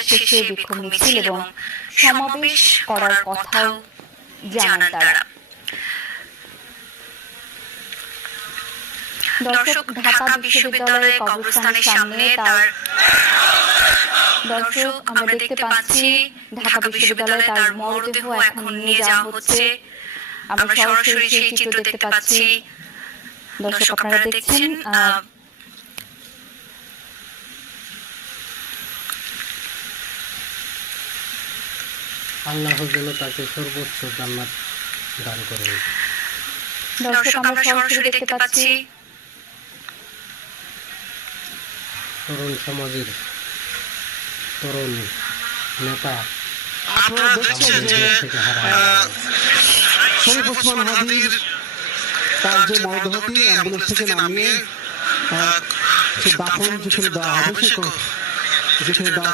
শেষে বিক্ষোভ মিছিল এবং সমাবেশ করার কথাও জানান তারা। দর্শক, ঢাকা বিশ্ববিদ্যালয়ের কবরস্থানের সামনে দর্শক আমরা দেখতে পাচ্ছি ঢাকা বিশ্ববিদ্যালয়ে তার মরদেহ এখন নিয়ে যাওয়া হচ্ছে। আমরা সরাসরি সেই চিত্র দেখতে পাচ্ছি। দর্শক, আপনারা দেখছেন আল্লাহ যেন তাকে সর্বোচ্চ জান্নাত দান করেন। দর্শক, আমরা সরাসরি দেখতে পাচ্ছি তরুণ সমাজের তরুণ নেতা আপনারা দেখছেন যে শরীফ ওসমান হাদির তার যে মরদেহটি অ্যাম্বুলেন্স থেকে নামিয়ে সে দাফন যেখানে দেওয়া হবে, যেখানে দেওয়া